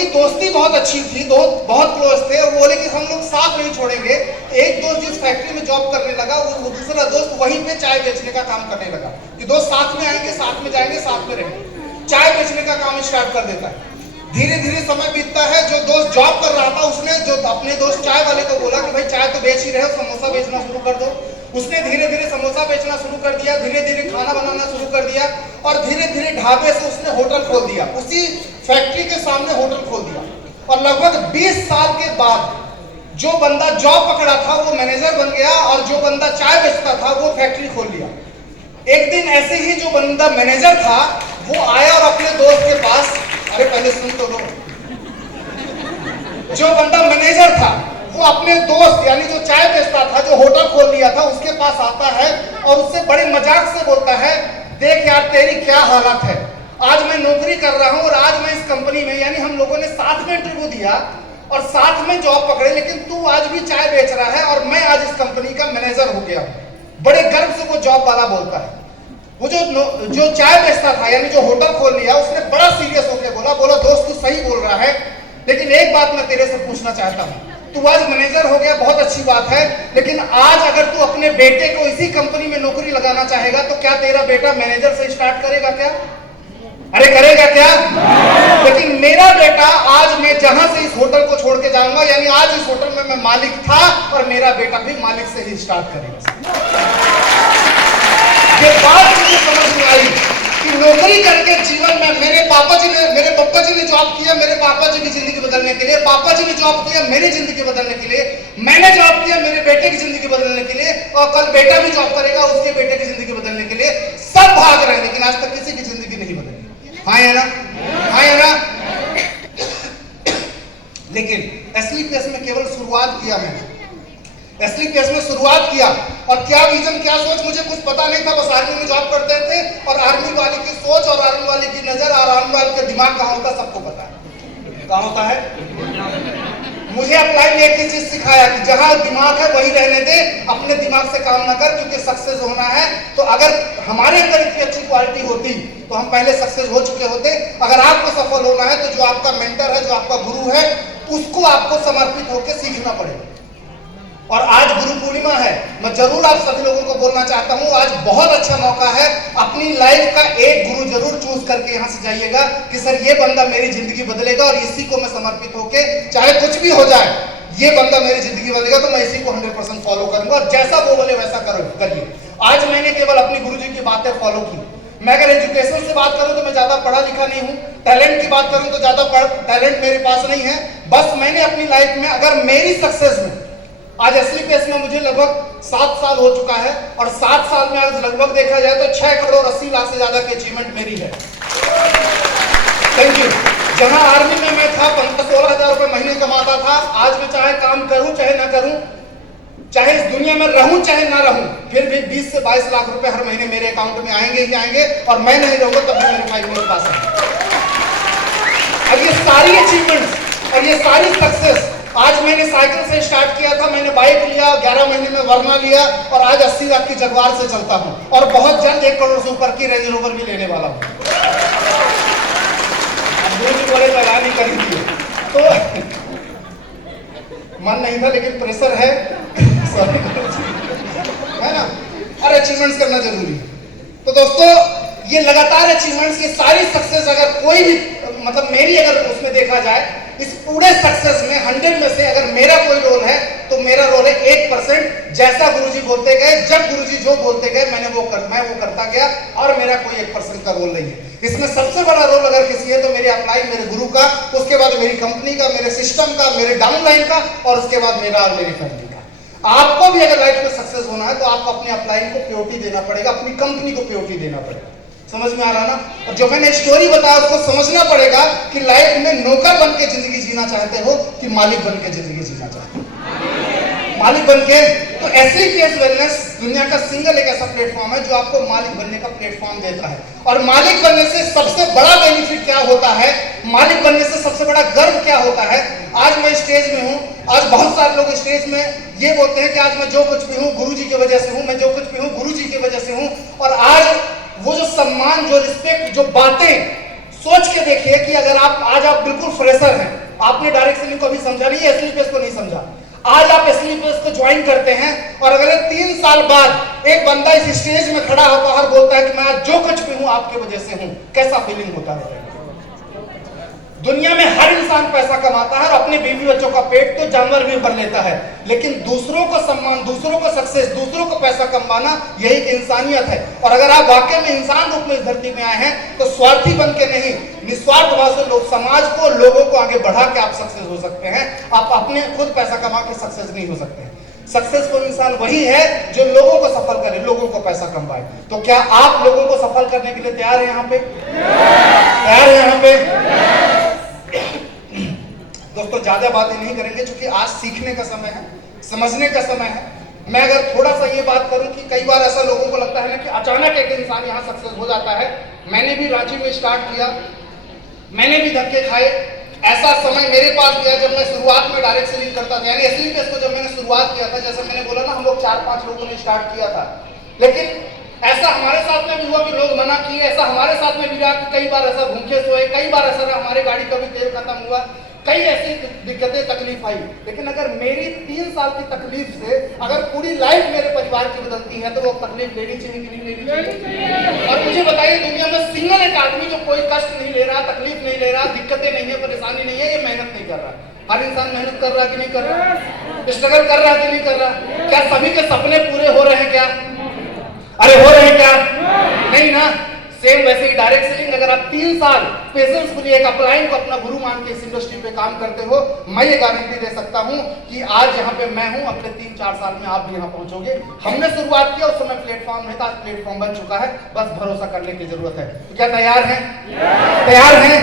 उनकी दोस्ती बहुत अच्छी थी, बहुत क्लोज थे, और बोले कि हम लोग साथ नहीं छोड़ेंगे। एक दोस्त जिस फैक्ट्री में जॉब करने लगा, वो दूसरा दोस्त वहीं पे चाय बेचने का काम करने लगा कि दोस्त साथ में आएंगे, साथ में जाएंगे, साथ में रहेंगे। चाय बेचने का काम स्टार्ट कर देता है। धीरे धीरे समय बीतता है। जो दोस्त जॉब कर रहा था उसने जो अपने दोस्त चाय वाले को बोला कि भाई चाय तो बेच ही रहे हो, समोसा बेचना शुरू कर दो। उसने धीरे धीरे समोसा बेचना शुरू कर दिया, धीरे धीरे खाना बनाना शुरू कर दिया, और धीरे धीरे ढाबे से उसने होटल खोल दिया। उसी फैक्ट्री के सामने होटल खोल दिया। और लगभग 20 साल के बाद जो बंदा जॉब पकड़ा था वो मैनेजर बन गया, और जो बंदा चाय बेचता था वो फैक्ट्री खोल लिया। एक दिन ऐसे ही जो बंदा मैनेजर था वो आया और अपने दोस्त के पास, अरे पहले सुन तो लो, जो बंदा मैनेजर था वो अपने दोस्त यानी जो चाय बेचता था, जो होटल खोल लिया था, उसके पास आता है और उससे बड़े मजाक से बोलता है, देख यार तेरी क्या हालत है, आज मैं नौकरी कर रहा हूं और आज मैं इस कंपनी में, यानी हम लोगों ने साथ में इंटरव्यू दिया और साथ में जॉब पकड़े, लेकिन तू आज भी चाय बेच रहा है और मैं आज इस कंपनी का मैनेजर हो गया। बड़े गर्व से वो जॉब वाला बोलता है। वो जो चाय बेचता था यानी जो होटल खोल लिया, उसने बड़ा सीरियस होकर बोला दोस्त तू सही बोल रहा है, लेकिन एक बात मैं तेरे से पूछना चाहता हूं, तू आज मैनेजर हो गया, बहुत अच्छी बात है, लेकिन आज अगर तू अपने बेटे को इसी कंपनी में नौकरी लगाना चाहेगा तो क्या तेरा बेटा मैनेजर से स्टार्ट करेगा क्या? अरे करेगा क्या? लेकिन मेरा बेटा, आज मैं जहां से इस होटल को छोड़ के जाऊंगा, यानी आज इस होटल में मैं मालिक था और मेरा बेटा भी मालिक से ही स्टार्ट करेगा। ये बात मुझे समझ में आई कि नौकरी करके जीवन में मेरे पप्पा जी ने जॉब किया मेरे पापा जी की जिंदगी बदलने के लिए, पापा जी ने जॉब किया मेरी जिंदगी बदलने के लिए, मैंने जॉब किया मेरे बेटे की जिंदगी बदलने के लिए, और कल बेटा भी जॉब करेगा उसके बेटे की जिंदगी बदलने के लिए। सब भाग रहे हैं लेकिन आज तक किसी की जिंदगी नहीं बदली। हाँ या ना? हाँ या ना? लेकिन एसलीपीएस में केवल शुरुआत किया मैंने, एसलीपीएस में शुरुआत किया, और क्या विजन क्या सोच मुझे कुछ पता नहीं था। बस आर्मी में जॉब करते थे और आर्मी वाले की सोच और आर्मी वाले की नजर और आर्मी वाले का दिमाग कहाँ होता सबको पता है। कहाँ होता है? मुझे अप्लाई ने एक ही चीज सिखाया कि जहां दिमाग है वही रहने दे, अपने दिमाग से काम ना कर, क्योंकि सक्सेस होना है तो अगर हमारे अंदर इतनी अच्छी क्वालिटी होती तो हम पहले सक्सेस हो चुके होते। अगर आपको सफल होना है तो जो आपका मेंटर है, जो आपका गुरु है, उसको आपको समर्पित होकर सीखना पड़ेगा। और आज गुरु पूर्णिमा है, मैं जरूर आप सभी लोगों को बोलना चाहता हूं, आज बहुत अच्छा मौका है, अपनी लाइफ का एक गुरु जरूर चूज करके यहां से जाइएगा कि सर ये बंदा मेरी जिंदगी बदलेगा और इसी को मैं समर्पित होके, चाहे कुछ भी हो जाए, ये बंदा मेरी जिंदगी बदलेगा तो मैं इसी को 100% फॉलो करूंगा, जैसा वो बोले वैसा करिए। आज मैंने केवल अपनी गुरुजी की बातें फॉलो की। मैं अगर एजुकेशन से बात करूं तो मैं ज्यादा पढ़ा लिखा नहीं हूं, टैलेंट की बात करूं तो ज्यादा टैलेंट मेरे पास नहीं है। बस मैंने अपनी लाइफ में, अगर मेरी सक्सेस में, आज एसलीपीएस में मुझे लगभग 7 साल हो चुका है, और 7 साल में आज लगभग देखा जाए तो 6 करोड़ 80 लाख से ज्यादा की अचीवमेंट मेरी है। Thank you. जहां आर्मी में मैं था 15-16 हजार रुपए महीने कमाता था, आज मैं चाहे काम करूं चाहे ना करूं, चाहे इस दुनिया में रहूं चाहे ना रहूं, फिर भी 20 से 22 लाख रुपए हर महीने मेरे अकाउंट में आएंगे ही आएंगे, और मैं नहीं रहूंगा तब भी मेरे भाई मेरे पास आएंगे। अब ये सारी अचीवमेंट्स और ये सारी सक्सेस, आज मैंने साइकिल से स्टार्ट किया था, मैंने बाइक लिया, 11 महीने में वरना लिया, और आज 80 लाख की जगवार से चलता हूं, और बहुत जल्द 1 करोड़ से ऊपर की रेंज रोवर भी लेने वाला हूं। बड़े लगा नहीं करी थी तो मन नहीं था, लेकिन प्रेशर है है ना, और अचीवमेंट्स करना जरूरी है। तो दोस्तों, ये लगातार अचीवमेंट्स, ये सारी सक्सेस, अगर कोई भी मतलब मेरी अगर उसमें देखा जाए, इस पूरे सक्सेस में 100 में से अगर मेरा कोई रोल है तो मेरा रोल है 1%। जैसा गुरुजी बोलते गए, जब गुरुजी जो बोलते गए मैं वो करता गया, और मेरा कोई 1% का रोल नहीं है। इसमें सबसे बड़ा रोल अगर किसी है तो मेरे अपलाइन, मेरे गुरु का, उसके बाद मेरी कंपनी का, मेरे सिस्टम का, मेरे डाउनलाइन का, और उसके बाद मेरा और मेरी फैमिली का। आपको भी अगर लाइफ में सक्सेस होना है तो आपको अपने अपलाइन को प्योरिटी देना पड़ेगा, अपनी कंपनी को प्योरिटी देना पड़ेगा। समझ में आ रहा ना? और जो मैंने स्टोरी बताया उसको समझना पड़ेगा कि लाइफ में नौकर बन के जिंदगी जीना चाहते हो कि मालिक बन के जिंदगी जीना चाहते हो। मालिक बन के, तो एसलीपीएस वेलनेस दुनिया का सिंगल एक ऐसा प्लेटफॉर्म है जो आपको मालिक बनने का प्लेटफॉर्म देता है। और मालिक बनने से सबसे बड़ा बेनिफिट क्या होता है, मालिक बनने से सबसे बड़ा गर्व क्या होता है। आज मैं स्टेज में हूं, आज बहुत सारे लोग स्टेज में ये बोलते हैं कि आज मैं जो कुछ भी हूं गुरुजी की वजह से हूं, मैं जो कुछ भी हूं गुरुजी की वजह से हूं। और आज वो जो सम्मान, जो रिस्पेक्ट, जो बातें सोच के देखिए कि अगर आप बिल्कुल फ्रेशर हैं, आपने डायरेक्ट सेलिंग को अभी समझा नहीं, एसलीपीएस को नहीं समझा, आज आप एसलीपीएस को ज्वाइन करते हैं और अगर 3 साल बाद एक बंदा इस स्टेज में खड़ा होकर और बोलता है कि मैं आज जो कुछ भी हूं आपके वजह से हूं, कैसा फीलिंग होता है? दुनिया में हर इंसान पैसा कमाता है और अपने बीवी बच्चों का पेट तो जानवर भी भर लेता है, लेकिन दूसरों को सम्मान, दूसरों को सक्सेस, दूसरों को पैसा कमाना यही एक इंसानियत है। और अगर आप वाकई में इंसान रूप में इस धरती में आए हैं तो स्वार्थी बन के नहीं, निस्वार्थ भाव से लोग समाज को, लोगों को आगे बढ़ा के आप सक्सेस हो सकते हैं। आप अपने खुद पैसा कमा के सक्सेस नहीं हो सकते हैं। सक्सेसफुल इंसान वही है जो लोगों को सफल करे, लोगों को पैसा कमाए। तो क्या आप लोगों को सफल करने के लिए तैयार हैं? यहाँ पे तैयार हैं? यहाँ पे दोस्तों ज्यादा बातें नहीं करेंगे क्योंकि आज सीखने का समय है, समझने का समय है। मैं अगर थोड़ा सा ये बात करूं कि कई बार ऐसा लोगों को लगता है ना कि अचानक एक इंसान यहाँ सक्सेस हो जाता है। मैंने भी रांची में स्टार्ट किया, मैंने भी धक्के खाए। ऐसा समय मेरे पास गया जब मैं शुरुआत में डायरेक्ट सेलिंग करता था, यानी एसलीपीएस को जब मैंने शुरुआत किया था, जैसे मैंने बोला ना, हम लोग 4-5 लोगों ने स्टार्ट किया था, लेकिन ऐसा हमारे साथ में भी हुआ कि लोग मना किए। ऐसा हमारे साथ में भी रहा कि कई बार ऐसा भूखे सोए, कई बार ऐसा रहा हमारी गाड़ी का भी तेल खत्म हुआ, कई ऐसी दिक्कतें, तकलीफ आई। लेकिन अगर मेरी 3 साल की तकलीफ से अगर पूरी लाइफ मेरे परिवार की बदलती है तो वो तकलीफ लेनी चाहिए कि नहीं लेनी चाहिए? और मुझे बताइए, दुनिया में सिंगल एक आदमी जो कोई कष्ट नहीं ले रहा, तकलीफ नहीं ले रहा, दिक्कतें नहीं है, परेशानी नहीं है, ये मेहनत नहीं कर रहा। हर इंसान मेहनत कर रहा कि नहीं कर रहा? स्ट्रगल कर रहा कि नहीं कर रहा? क्या सभी के सपने पूरे हो रहे हैं? क्या अरे हो रहे हैं क्या? नहीं ना। सेम वैसे ही डायरेक्ट सेलिंग, अगर आप 3 साल पेशेंसफुली एक अपलाइन को अपना गुरु मान के इस इंडस्ट्री पे काम करते हो, मैं ये गारंटी दे सकता हूं कि आज यहाँ पे मैं हूं, अगले 3-4 साल में आप भी यहाँ पहुंचोगे। हमने शुरुआत किया, उस समय प्लेटफॉर्म नहीं था, आज प्लेटफॉर्म बन चुका है, बस भरोसा करने की जरूरत है। तो क्या तैयार हैं? तैयार हैं?